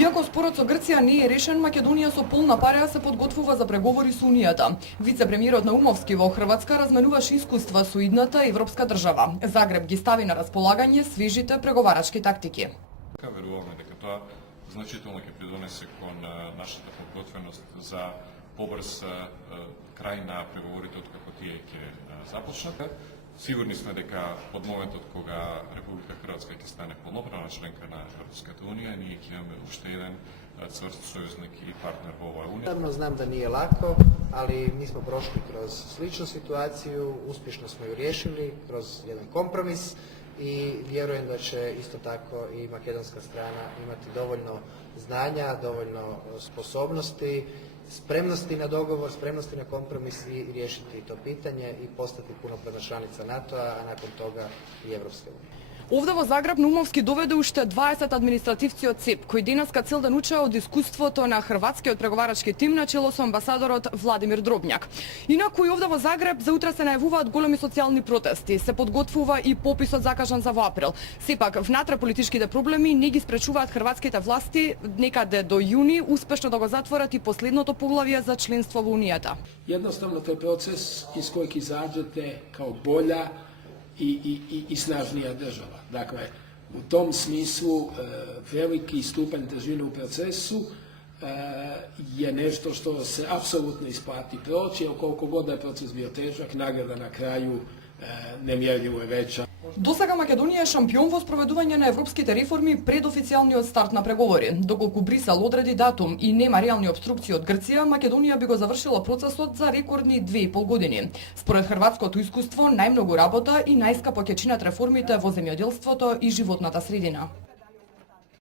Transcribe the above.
Иако спорот со Грција не е решен, Македонија со полна пареа се подготвува за преговори со Унијата. Вице-премиерот Наумовски во Хрватска разменуваше искуства со идната европска држава. Загреб ги стави на располагање свежите преговарачки тактики. Веруваме дека тоа значително ќе придонесе кон нашата подготвеност за побрз крај на преговорите откако тие ќе започнат. Сигурни сме дека од моментот кога Република Хрватска ќе стане полноправна членка на Европската унија, ние ќе имаме уште еден цврст сојузник и партнер во оваа унија. Naravno znam da nije lako, ali mi smo prošli kroz sličnu situaciju, uspješno smo ju riješili kroz jedan kompromis i vjerujem da će isto tako i makedonska strana imati dovoljno znanja, dovoljno sposobnosti, spremnosti na dogovor, spremnosti na kompromis i riješiti to pitanje i postati punopravna članica NATO-a, a nakon toga i Evropske unije. Овде во Загреб Наумовски доведе уште 20 административци од ЦЕП, кои денеска цел да научат од искуството на хрватскиот преговарачки тим на чело со амбасадорот Владимир Дробњак. Инаку и овде во Загреб за утре се најавуваат големи социјални протести, се подготвува и пописот закажан за во април. Сепак, внатре политичките проблеми не ги спречуваат хрватските власти некаде до јуни успешно да го затворат и последното поглавје за членство во Унијата. Jednostavno to je proces iz kojeg izađete kao bolja i snažnija država. Dakle, u tom smislu veliki stupanj težine u procesu je nešto što se apsolutno isplati proći, jer koliko god da je proces bio težak, nagrada na kraju nemjerljivo je veća. Досега Македонија е шампион во спроведување на европските реформи пред официјалниот старт на преговори. Доколку Брисел одреди датум и нема реални обструкции од Грција, Македонија би го завршила процесот за рекордни 2,5 години. Според хрватското искуство, најмногу работа и најскапо ќе чинат реформите во земјоделството и животната средина.